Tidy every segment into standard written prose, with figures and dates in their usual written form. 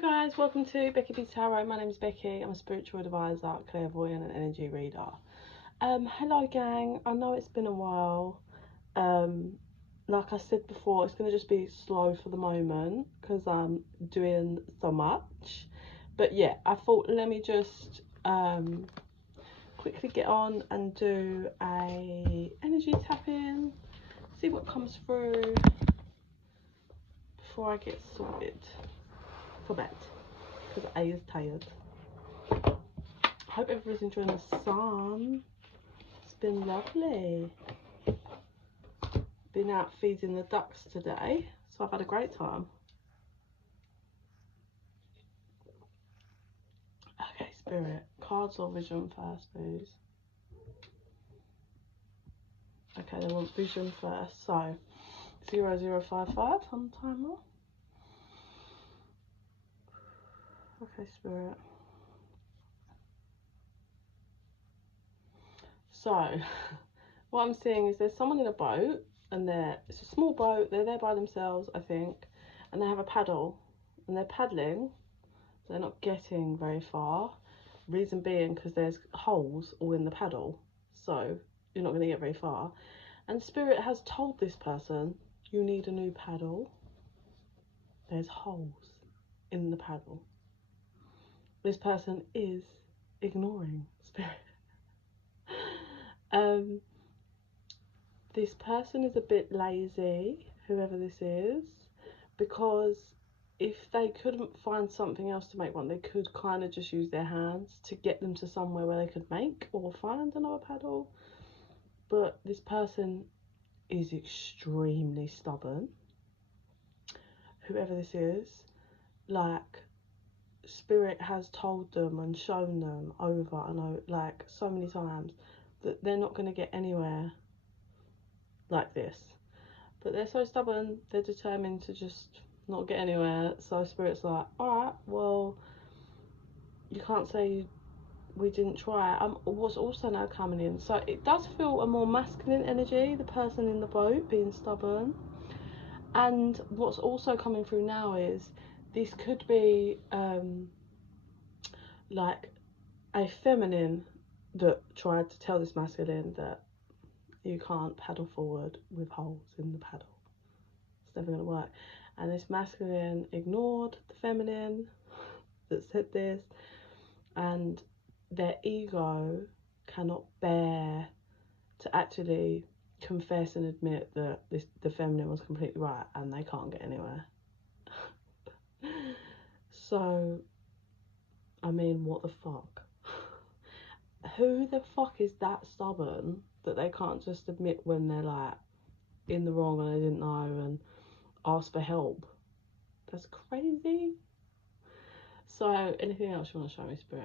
guys, welcome to Becky Tarot. My name is Becky. I'm a spiritual advisor, clairvoyant and energy reader. Hello gang, I know it's been a while. Like I said before, it's going to just be slow for the moment because I'm doing so much. But yeah, I thought let me just quickly get on and do a energy tapping, see what comes through before I get sorted for bed. Because A is tired. I hope everybody's enjoying the sun. It's been lovely. Been out feeding the ducks today, so I've had a great time. Okay, spirit. Cards or vision first, please? Okay, they want vision first. So 0055 on the timer. Okay, spirit. So what I'm seeing is there's someone in a boat, and it's a small boat. They're there by themselves, I think, and they have a paddle, and they're paddling. So they're not getting very far. Reason being because there's holes all in the paddle, so you're not going to get very far. And spirit has told this person, you need a new paddle. There's holes in the paddle. This person is ignoring spirit. This person is a bit lazy, whoever this is, because if they couldn't find something else to make one, they could kind of just use their hands to get them to somewhere where they could make or find another paddle. But this person is extremely stubborn, whoever this is. Like, spirit has told them and shown them over and over, like so many times, that they're not going to get anywhere like this. But they're so stubborn, they're determined to just not get anywhere. So spirit's like, alright, well, you can't say we didn't try. What's also now coming in, so it does feel a more masculine energy, the person in the boat being stubborn. And what's also coming through now is this could be like a feminine that tried to tell this masculine that you can't paddle forward with holes in the paddle. It's never going to work. And this masculine ignored the feminine that said this, and their ego cannot bear to actually confess and admit that the feminine was completely right, and they can't get anywhere. So, I mean, what the fuck? Who the fuck is that stubborn that they can't just admit when they're like in the wrong and they didn't know and ask for help? That's crazy. So, anything else you want to show me, spirit?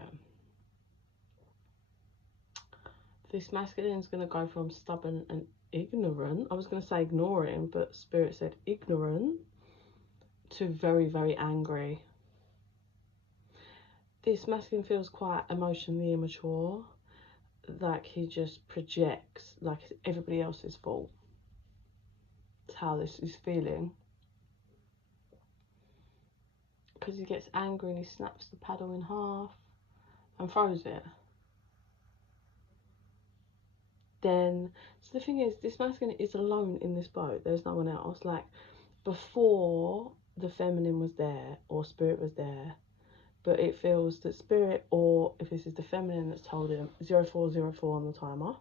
This masculine is going to go from stubborn and ignorant. I was going to say ignoring, but spirit said ignorant, to very, very angry. This masculine feels quite emotionally immature. Like he just projects like it's everybody else's fault. That's how this is feeling. Because he gets angry and he snaps the paddle in half and throws it. Then, so the thing is, this masculine is alone in this boat. There's no one else. Like, before the feminine was there or spirit was there, but it feels that spirit, or if this is the feminine that's told him, 0404 on the timer,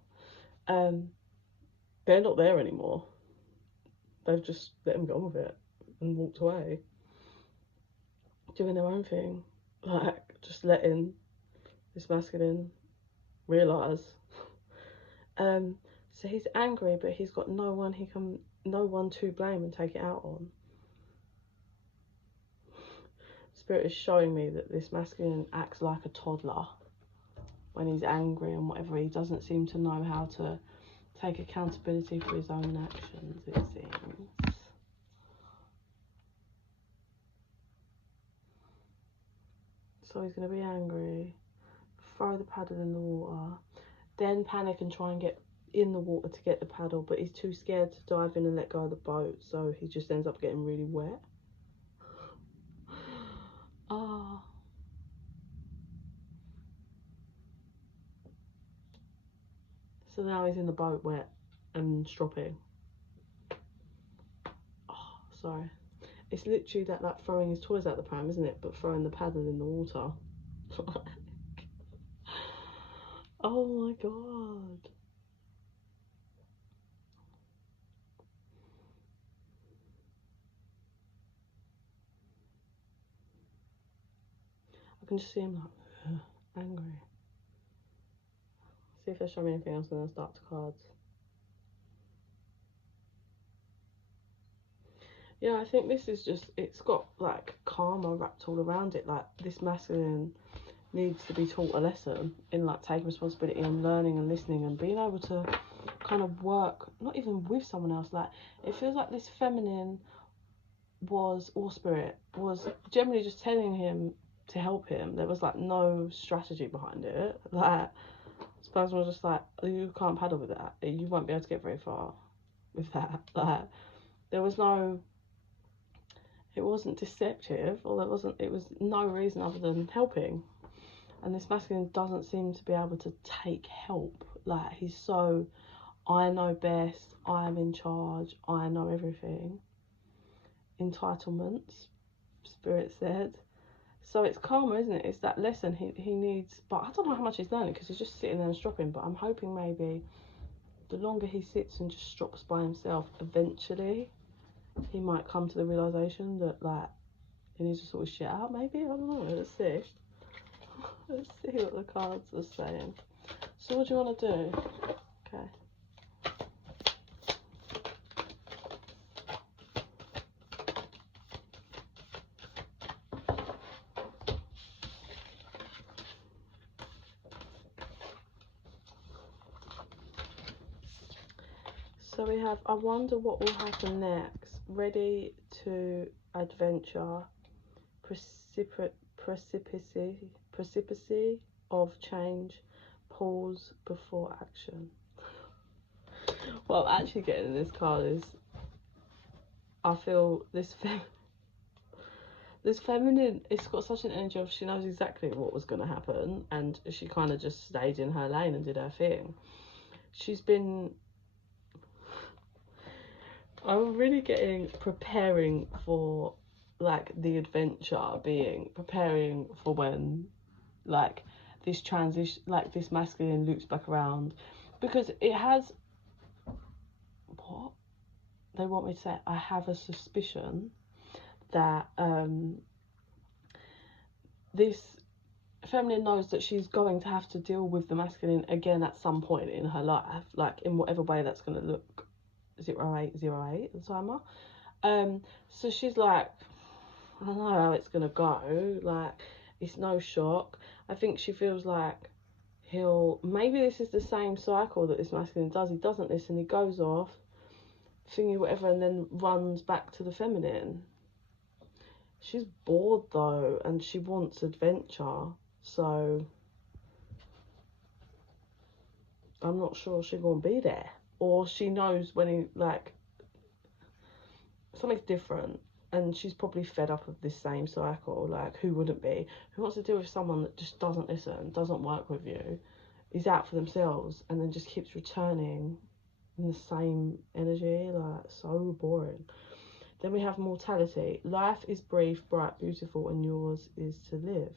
they're not there anymore. They've just let him get on with it and walked away, doing their own thing, like just letting this masculine realise. So he's angry, but he's got no one to blame and take it out on. Spirit is showing me that this masculine acts like a toddler when he's angry and whatever. He doesn't seem to know how to take accountability for his own actions, it seems. So he's going to be angry, throw the paddle in the water, then panic and try and get in the water to get the paddle, but he's too scared to dive in and let go of the boat, so he just ends up getting really wet. So now he's in the boat wet and stropping. Oh, sorry. It's literally that, like, throwing his toys out the pram, isn't it? But throwing the paddle in the water. Oh my god. I can just see him like angry. See if they show me anything else and then start to cards. Yeah, I think this is just, it's got like karma wrapped all around it. Like, this masculine needs to be taught a lesson in like taking responsibility and learning and listening and being able to kind of work, not even with someone else. Like, it feels like this feminine was, or spirit, was generally just telling him to help him. There was like no strategy behind it. Like, this person was just like, you can't paddle with that. You won't be able to get very far with that. Like, there was no, it wasn't deceptive, or it was no reason other than helping. And this masculine doesn't seem to be able to take help. Like, he's so, I know best, I am in charge, I know everything. Entitlements, spirit said. So it's karma, isn't it? It's that lesson he needs. But I don't know how much he's learning, because he's just sitting there and stropping. But I'm hoping maybe the longer he sits and just strops by himself, eventually he might come to the realisation that, like, he needs to sort his shit out, maybe? I don't know. Let's see. Let's see what the cards are saying. So what do you want to do? Okay. So we have, I wonder what will happen next. Ready to adventure. Precipice of change. Pause before action. What I'm actually getting in this card is, I feel this feminine, it's got such an energy of, she knows exactly what was going to happen, and she kind of just stayed in her lane and did her thing. She's been, I'm really getting preparing for, like, the adventure, being preparing for when, like, this transition, like, this masculine loops back around, because it has, what they want me to say, I have a suspicion that this feminine knows that she's going to have to deal with the masculine again at some point in her life, like, in whatever way that's going to look. 0808, the timer. So she's like, I don't know how it's gonna go. Like, it's no shock. I think she feels like maybe this is the same cycle that this masculine does. He doesn't listen, he goes off, thingy whatever, and then runs back to the feminine. She's bored though, and she wants adventure, so I'm not sure she's gonna be there. Or she knows when he, like, something's different, and she's probably fed up of this same cycle. Like, who wouldn't be? Who wants to deal with someone that just doesn't listen, doesn't work with you, is out for themselves, and then just keeps returning in the same energy? Like, so boring. Then we have mortality. Life is brief, bright, beautiful, and yours is to live.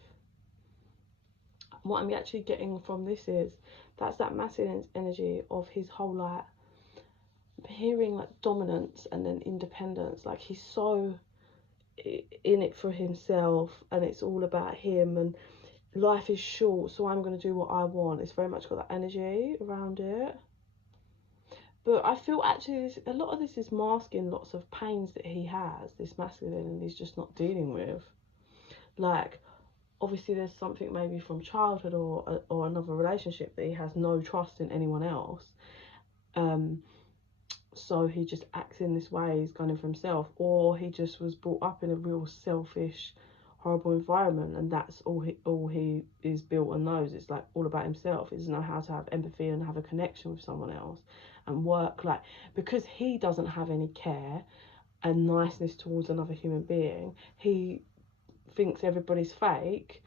What I'm actually getting from this is, that's that masculine energy of his whole, like, hearing, like, dominance and then independence. Like, he's so in it for himself, and it's all about him, and life is short, so I'm going to do what I want. It's very much got that energy around it. But I feel actually a lot of this is masking lots of pains that he has, this masculine, and he's just not dealing with. Like, obviously there's something maybe from childhood or another relationship that he has no trust in anyone else. So he just acts in this way, he's kind of for himself, or he just was brought up in a real selfish, horrible environment, and that's all he is built and knows. It's like all about himself. He doesn't know how to have empathy and have a connection with someone else and work, like, because he doesn't have any care and niceness towards another human being. He thinks everybody's fake,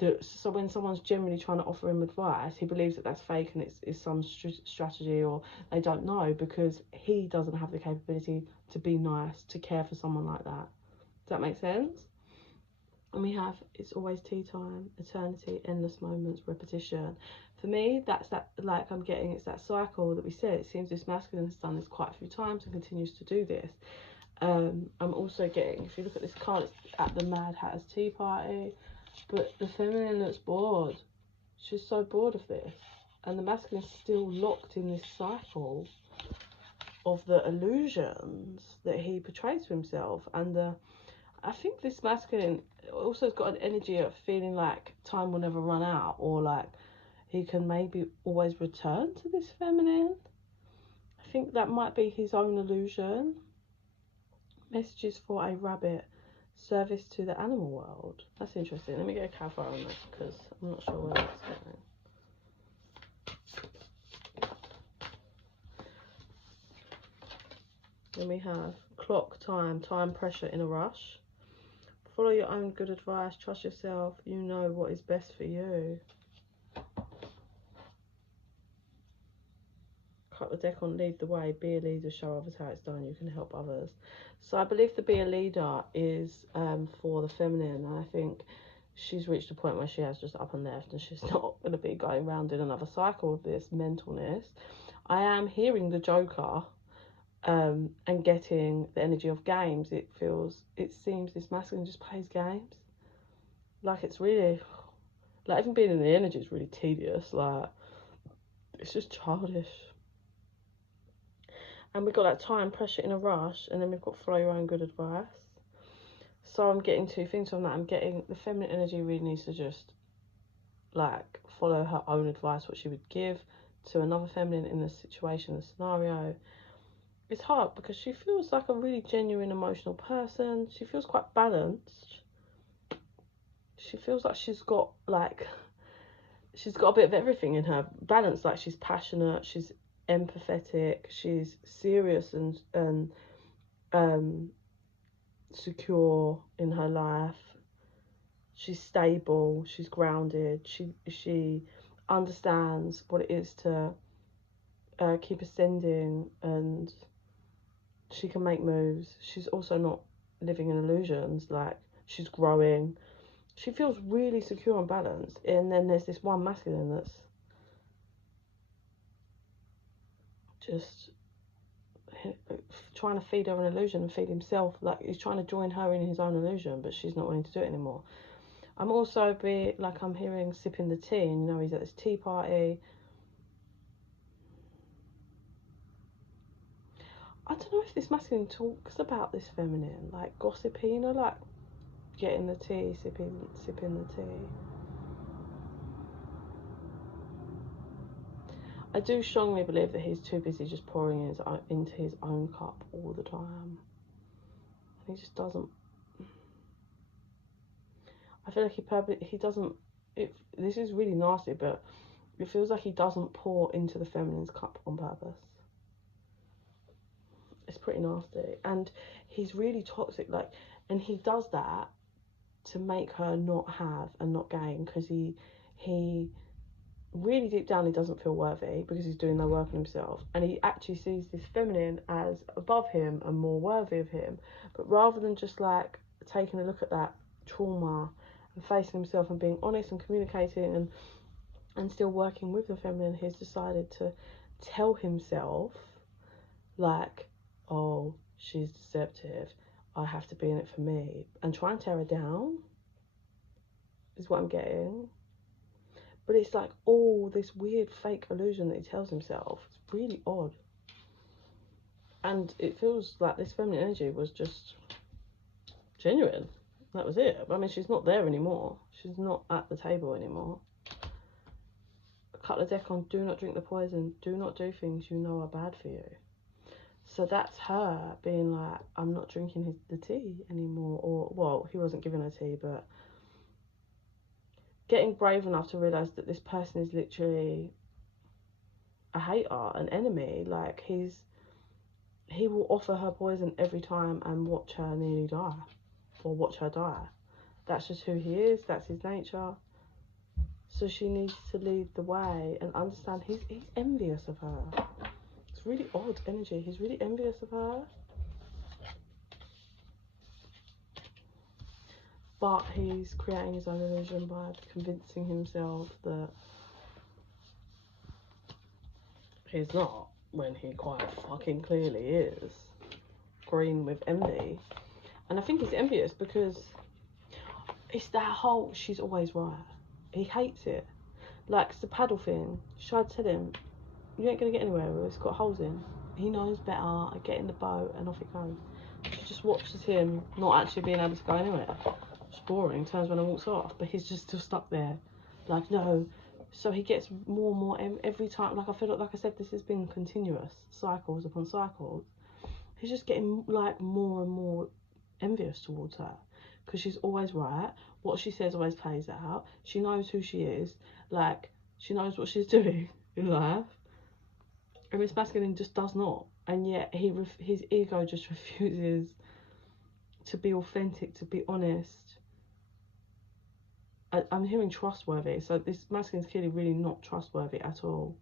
So when someone's generally trying to offer him advice, he believes that that's fake and it's some strategy, or they don't know, because he doesn't have the capability to be nice, to care for someone like that. Does that make sense? And we have, it's always tea time, eternity, endless moments, repetition. For me, that's that, like I'm getting, it's that cycle that we said. It seems this masculine has done this quite a few times and continues to do this. I'm also getting, if you look at this card, it's at the Mad Hatter's tea party, but the feminine looks bored. She's so bored of this. And the masculine is still locked in this cycle of the illusions that he portrays to himself. And I think this masculine also has got an energy of feeling like time will never run out, or like he can maybe always return to this feminine. I think that might be his own illusion. Messages for a rabbit. Service to the animal world. That's interesting. Let me get a cover on this because I'm not sure where that's going. Then we have clock, time pressure in a rush. Follow your own good advice. Trust yourself. You know what is best for you. Cut the deck on lead the way. Be a leader. Show others how it's done. You can help others. So I believe the be a leader is for the feminine. And I think she's reached a point where she has just up and left, and she's not going to be going round in another cycle of this mentalness. I am hearing the Joker and getting the energy of games. It seems this masculine just plays games. Like, it's really, like, even being in the energy is really tedious. Like, it's just childish. And we've got that time pressure in a rush, and then we've got follow your own good advice. So I'm getting two things from that. I'm getting the feminine energy really needs to just like follow her own advice, what she would give to another feminine in the situation, the scenario. It's hard because she feels like a really genuine emotional person. She feels quite balanced. She feels like she's got a bit of everything in her. Balance, like she's passionate, she's empathetic, she's serious and secure in her life. She's stable, she's grounded, she understands what it is to keep ascending, and she can make moves. She's also not living in illusions, like she's growing. She feels really secure and balanced. And then there's this one masculine that's just trying to feed her an illusion and feed himself. Like, he's trying to join her in his own illusion, but she's not wanting to do it anymore. I'm also I'm hearing sipping the tea, and you know, he's at this tea party. I don't know if this masculine talks about this feminine, like gossiping, or like getting the tea, sipping the tea. I do strongly believe that he's too busy just pouring into his own cup all the time. And he just doesn't. I feel like he doesn't. This is really nasty, but it feels like he doesn't pour into the feminine's cup on purpose. It's pretty nasty, and he's really toxic. Like, and he does that to make her not have and not gain, because he really deep down he doesn't feel worthy because he's doing no work on himself, and he actually sees this feminine as above him and more worthy of him. But rather than just like taking a look at that trauma and facing himself and being honest and communicating and still working with the feminine, he's decided to tell himself like, oh, she's deceptive, I have to be in it for me, and try and tear her down is what I'm getting. But it's like all this weird fake illusion that he tells himself. It's really odd. And it feels like this feminine energy was just genuine. That was it. I mean, she's not there anymore. She's not at the table anymore. Cut the deck on do not drink the poison. Do not do things you know are bad for you. So that's her being like, I'm not drinking the tea anymore. Or, well, he wasn't giving her tea, but getting brave enough to realise that this person is literally a hater, an enemy. Like, he will offer her poison every time and watch her nearly die, or watch her die. That's just who he is. That's his nature. So she needs to lead the way and understand he's envious of her. It's really odd energy. He's really envious of her. But he's creating his own illusion by convincing himself that he's not, when he quite fucking clearly is green with envy. And I think he's envious because it's that whole she's always right. He hates it. Like, it's the paddle thing. Should I tell him, you ain't gonna get anywhere with it, it's got holes in. He knows better. I get in the boat and off it goes. She just watches him not actually being able to go anywhere. It's boring, turns around and walks off, but he's just still stuck there. Like, no. So he gets more and more every time. Like, I feel like I said, this has been continuous, cycles upon cycles. He's just getting like more and more envious towards her because she's always right. What she says always plays out. She knows who she is. Like, she knows what she's doing in life. And Miss Masculine just does not. And yet his ego just refuses to be authentic, to be honest. I'm hearing trustworthy. So this masculine is clearly really not trustworthy at all.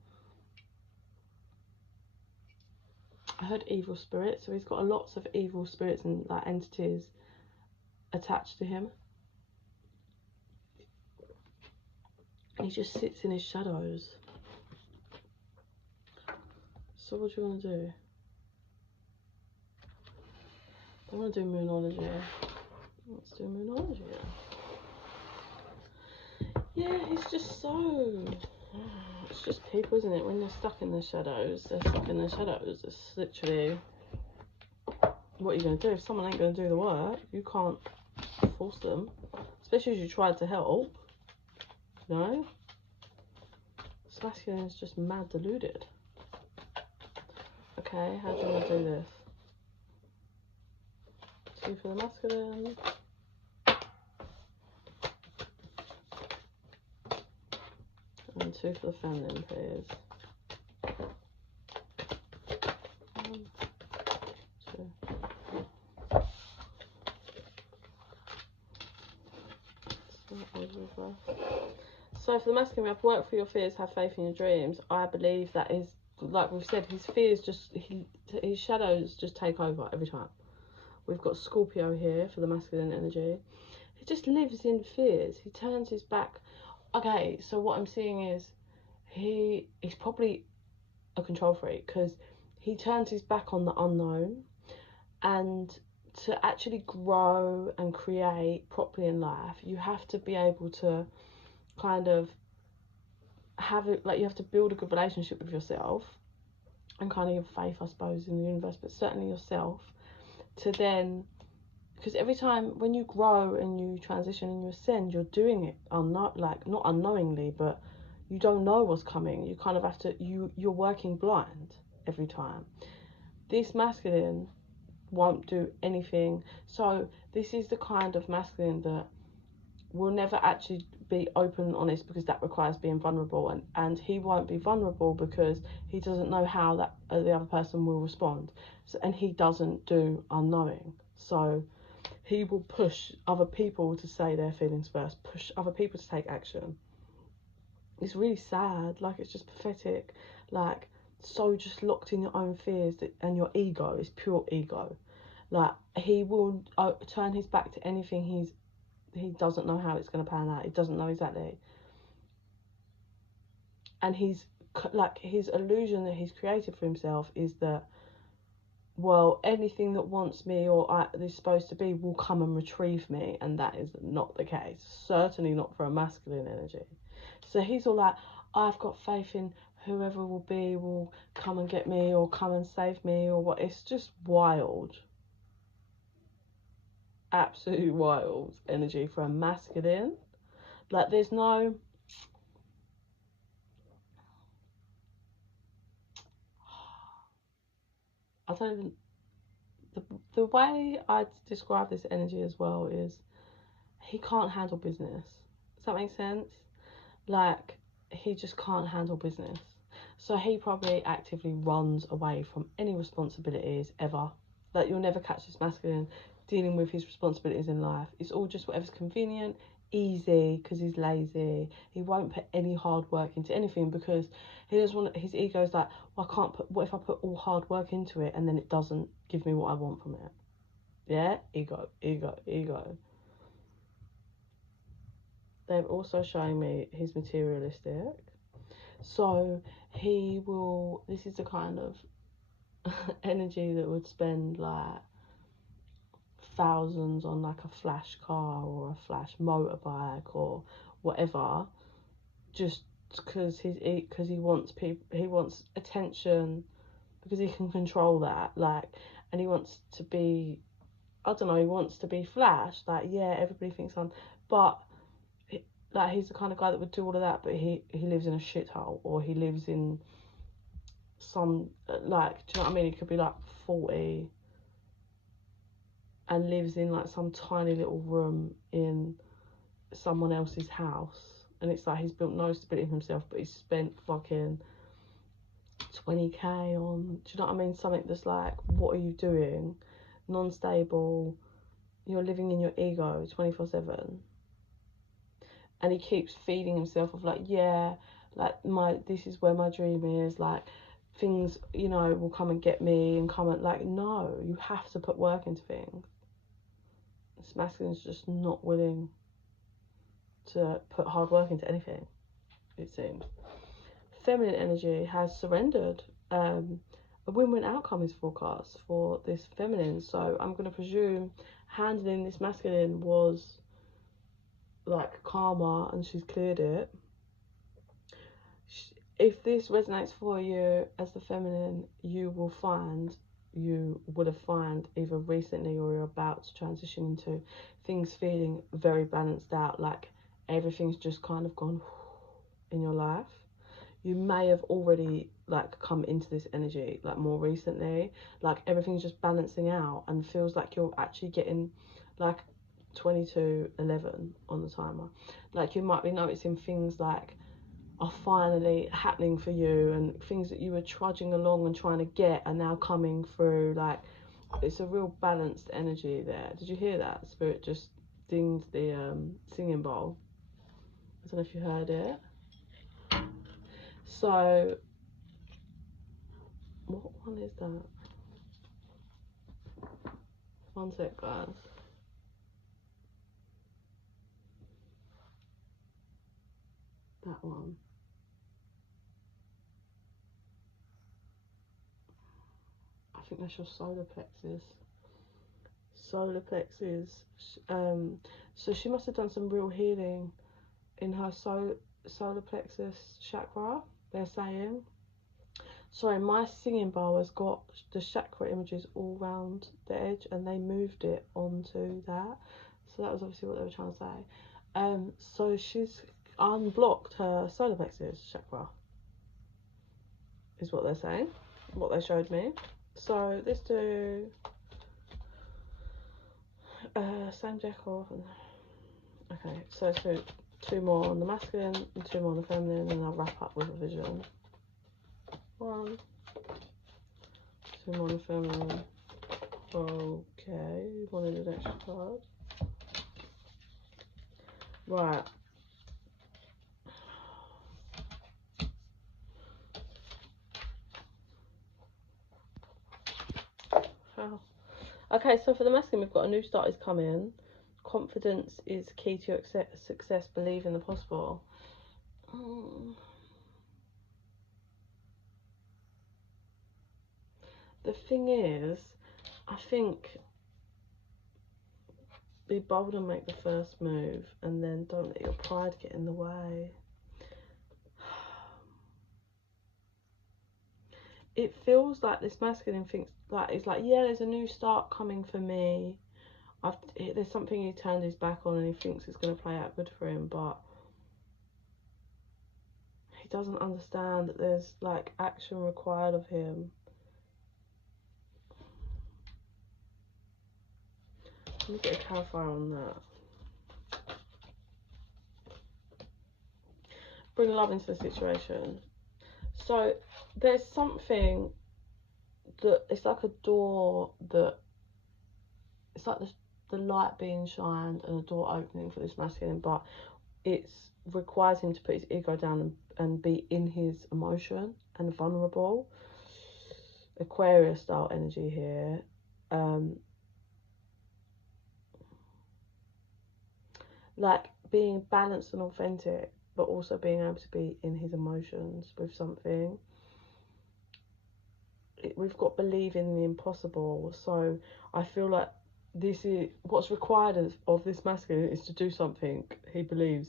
I heard evil spirits. So he's got lots of evil spirits and like entities attached to him. He just sits in his shadows. So what do you want to do? I want to do moonology. Let's do moonology. Yeah, he's just so... It's just people, isn't it? When they're stuck in the shadows, they're stuck in the shadows. It's literally... What are you going to do? If someone ain't going to do the work, you can't force them. Especially as you tried to help. You know? This masculine is just mad deluded. Okay, how do you want to do this? 2 for the masculine. And 2 for the feminine, please. 1, 2. So for the masculine, we have work for your fears, have faith in your dreams. I believe that is, like we've said, his fears just, his shadows just take over every time. We've got Scorpio here for the masculine energy. He just lives in fears. He turns his back. Okay, so what I'm seeing is he's probably a control freak because he turns his back on the unknown, and to actually grow and create properly in life, you have to be able to kind of have it, like you have to build a good relationship with yourself and kind of your faith, I suppose, in the universe, but certainly yourself, to then, because every time when you grow and you transition and you ascend, you're doing it not unknowingly, but you don't know what's coming. You kind of have to, you're working blind every time. This masculine won't do anything. So this is the kind of masculine that will never actually be open and honest, because that requires being vulnerable, and he won't be vulnerable because he doesn't know how that the other person will respond. So, and he doesn't do unknowing. So he will push other people to say their feelings first, push other people to take action. It's really sad, like it's just pathetic, like so just locked in your own fears and your ego is pure ego. Like he will turn his back to anything he doesn't know how it's going to pan out. He doesn't know exactly. And he's like, his illusion that he's created for himself is that, well, anything that wants me or is supposed to be will come and retrieve me, and that is not the case. Certainly not for a masculine energy. So he's all like, I've got faith in whoever will come and get me or come and save me or what. It's just wild. Absolutely wild energy for a masculine. Like there's no, I don't even, the way I describe this energy as well is he can't handle business. Does that make sense? Like he just can't handle business. So he probably actively runs away from any responsibilities ever. Like you'll never catch this masculine dealing with his responsibilities in life. It's all just whatever's convenient, easy because he's lazy. He won't put any hard work into anything because he doesn't want. His ego's like, well, I can't put. What if I put all hard work into it and then it doesn't give me what I want from it? Yeah, ego, ego, ego. They're also showing me he's materialistic, so he will. This is the kind of energy that would spend like thousands on like a flash car or a flash motorbike or whatever, just because he wants people, he wants attention, because he can control that, like, and he wants to be, I don't know, he wants to be flash, like, yeah, everybody thinks I'm, but like he's the kind of guy that would do all of that, but he lives in a shithole, or he lives in some, like, do you know what I mean? He could be like 40 and lives in like some tiny little room in someone else's house, and it's like he's built no stability in himself, but he's spent fucking 20k on, do you know what I mean? Something that's like, what are you doing? Non-stable, you're living in your ego 24/7, and he keeps feeding himself of like, yeah, like this is where my dream is, like things, you know, will come and get me and come and, like, no, you have to put work into things. This masculine's just not willing to put hard work into anything, it seems. Feminine energy has surrendered. A win-win outcome is forecast for this feminine, so I'm going to presume handling this masculine was like karma and she's cleared it. If this resonates for you as the feminine, you would have found either recently or you're about to transition into things feeling very balanced out, like everything's just kind of gone in your life. You may have already like come into this energy like more recently, like everything's just balancing out and feels like you're actually getting like 22:11 on the timer. Like you might be noticing things like are finally happening for you, and things that you were trudging along and trying to get are now coming through. Like it's a real balanced energy there. Did you hear that? Spirit just dinged the singing bowl. I don't know if you heard it. So what one is that? One sec, guys. That one. I think that's your solar plexus. Solar plexus. So she must have done some real healing in her solar plexus chakra, they're saying. Sorry, my singing bowl has got the chakra images all round the edge, and they moved it onto that. So that was obviously what they were trying to say. So she's unblocked her solar plexus chakra, is what they're saying, what they showed me. So let's do same deck off. Okay, so two more on the masculine and two more on the feminine, and I'll wrap up with a vision. 1, 2 more on the feminine. Okay, wanted an extra card. Right. How? Okay, so for the masculine, we've got a new start is coming. Confidence is key to your success. Believe in the possible. The thing is, I think be bold and make the first move, and then don't let your pride get in the way. It feels like this masculine thinks like, it's like, yeah, there's a new start coming for me. There's something he turned his back on and he thinks it's going to play out good for him, but he doesn't understand that there's like action required of him. Let me get a clarifier on that. Bring love into the situation. So there's something that it's like a door that it's like the light being shined and a door opening for this masculine, but it requires him to put his ego down and be in his emotion and vulnerable. Aquarius style energy here. Like being balanced and authentic, but also being able to be in his emotions with something. We've got believe in the impossible. So I feel like this is what's required of this masculine, is to do something he believes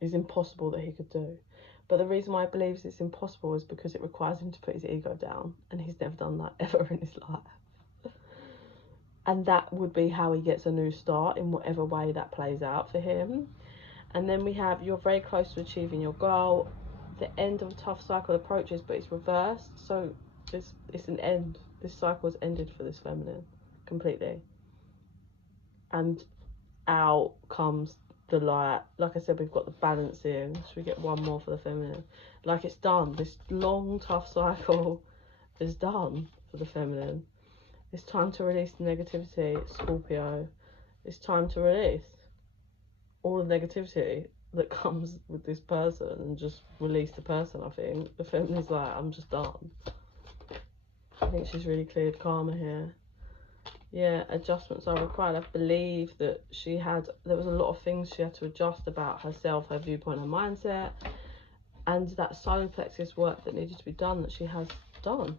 is impossible that he could do. But the reason why he believes it's impossible is because it requires him to put his ego down, and he's never done that ever in his life. And that would be how he gets a new start in whatever way that plays out for him. And then we have, you're very close to achieving your goal. The end of a tough cycle approaches, but it's reversed. So it's an end. This cycle has ended for this feminine completely. And out comes the light. Like I said, we've got the balancing. Should we get one more for the feminine? Like, it's done. This long, tough cycle is done for the feminine. It's time to release the negativity, Scorpio. It's time to release all the negativity that comes with this person and just release the person, I think. The feminine's like, I'm just done. I think she's really cleared karma here. Yeah, adjustments are required. I believe that there was a lot of things she had to adjust about herself, her viewpoint, her mindset, and that solar plexus work that needed to be done, that she has done.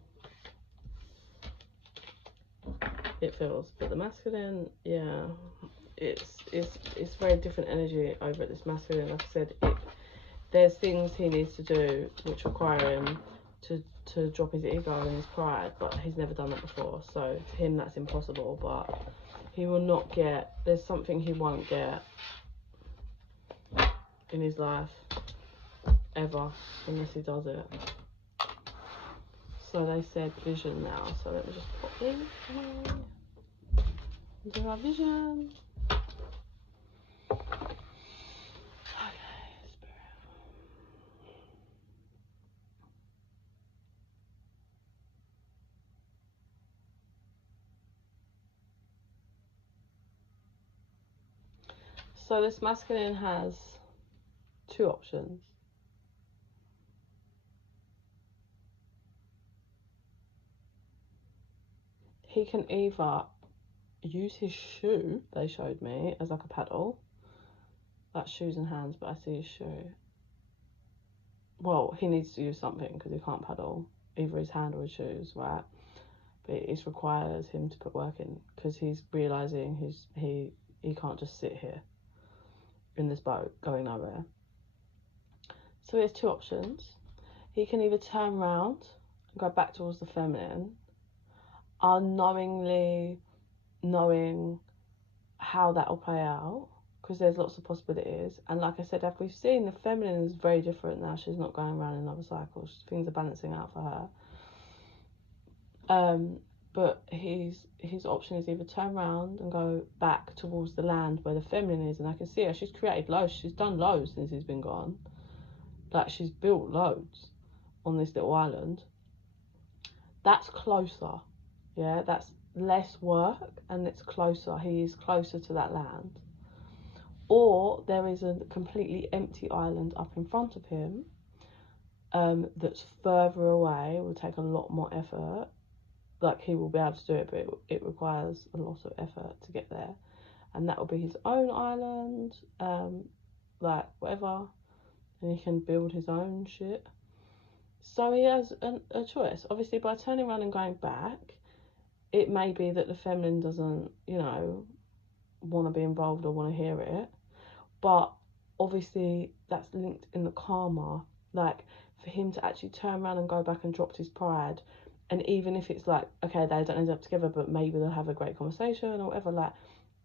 It feels, but the masculine, yeah, it's very different energy over at this masculine. Like I said, there's things he needs to do which require him to drop his ego and his pride, but he's never done that before, so to him that's impossible. But he will not get, there's something he won't get in his life ever unless he does it. So they said vision now, so let me just pop in into our vision. So this masculine has two options. He can either use his shoe, they showed me, as like a paddle. That's shoes and hands, but I see his shoe. Well, he needs to use something because he can't paddle, either his hand or his shoes, right? But it requires him to put work in because he's realising he can't just sit here in this boat going nowhere. So he has two options. He can either turn around and go back towards the feminine, unknowingly knowing how that will play out, because there's lots of possibilities. And like I said, as we've seen, the feminine is very different now. She's not going around in another cycle. Things are balancing out for her. But his option is either turn around and go back towards the land where the feminine is. And I can see her. She's created loads. She's done loads since he's been gone. Like, she's built loads on this little island. That's closer. Yeah, that's less work and it's closer. He is closer to that land. Or there is a completely empty island up in front of him that's further away, will take a lot more effort. Like, he will be able to do it, but it requires a lot of effort to get there. And that will be his own island, like whatever, and he can build his own shit. So he has a choice. Obviously, by turning around and going back, it may be that the feminine doesn't, want to be involved or want to hear it. But obviously, that's linked in the karma. Like, for him to actually turn around and go back and drop his pride, and even if it's like, okay, they don't end up together, but maybe they'll have a great conversation or whatever, like,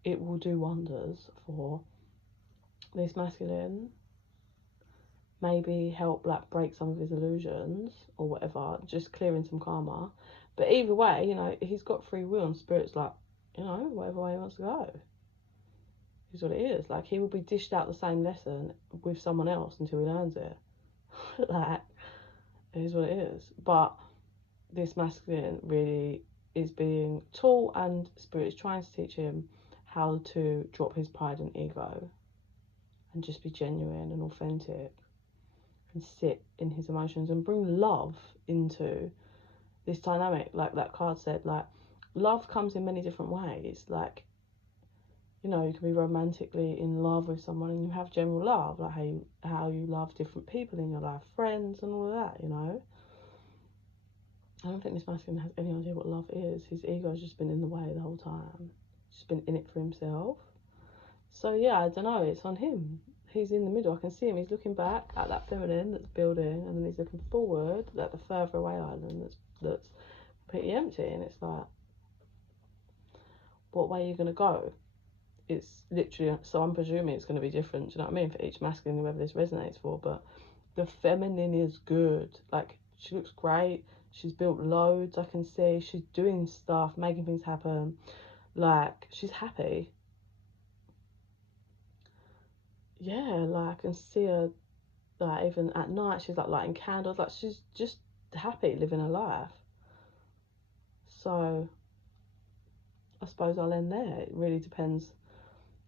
it will do wonders for this masculine. Maybe help, like, break some of his illusions or whatever, just clearing some karma. But either way, he's got free will, and spirit's like, whatever way he wants to go is what it is. Like, he will be dished out the same lesson with someone else until he learns it. Like, it is what it is. But this masculine really is being taught, and Spirit is trying to teach him how to drop his pride and ego and just be genuine and authentic and sit in his emotions and bring love into this dynamic. Like that card said, like, love comes in many different ways. Like, you know, you can be romantically in love with someone and you have general love, like how you love different people in your life, friends and all of that, you know. I don't think this masculine has any idea what love is. His ego's just been in the way the whole time. Just been in it for himself. So yeah, I don't know, it's on him. He's in the middle. I can see him. He's looking back at that feminine that's building, and then he's looking forward at the further away island that's completely empty. And it's like, what way are you gonna go? It's literally, so I'm presuming it's going to be different, do you know what I mean, for each masculine, whoever this resonates for. But the feminine is good. Like, she looks great, she's built loads, I can see she's doing stuff, making things happen, like, she's happy. Yeah, like, I can see her, like, even at night she's like lighting candles, like, she's just happy living her life. So I suppose I'll end there. It really depends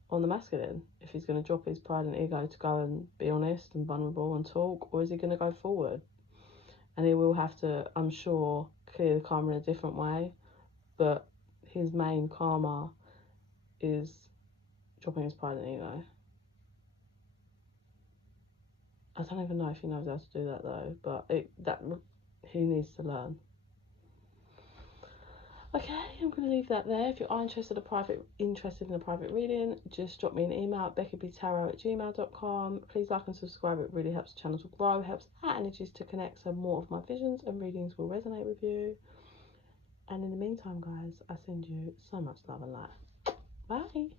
on the masculine, if he's going to drop his pride and ego to go and be honest and vulnerable and talk, or is he going to go forward? And he will have to, I'm sure, clear the karma in a different way, but his main karma is dropping his pride and ego. I don't even know if he knows how to do that though, but he needs to learn. Okay, I'm going to leave that there. If you are interested in a private reading, just drop me an email at bekibtarot@gmail.com. Please like and subscribe. It really helps the channel to grow, helps our energies to connect, so more of my visions and readings will resonate with you. And in the meantime, guys, I send you so much love and light. Bye.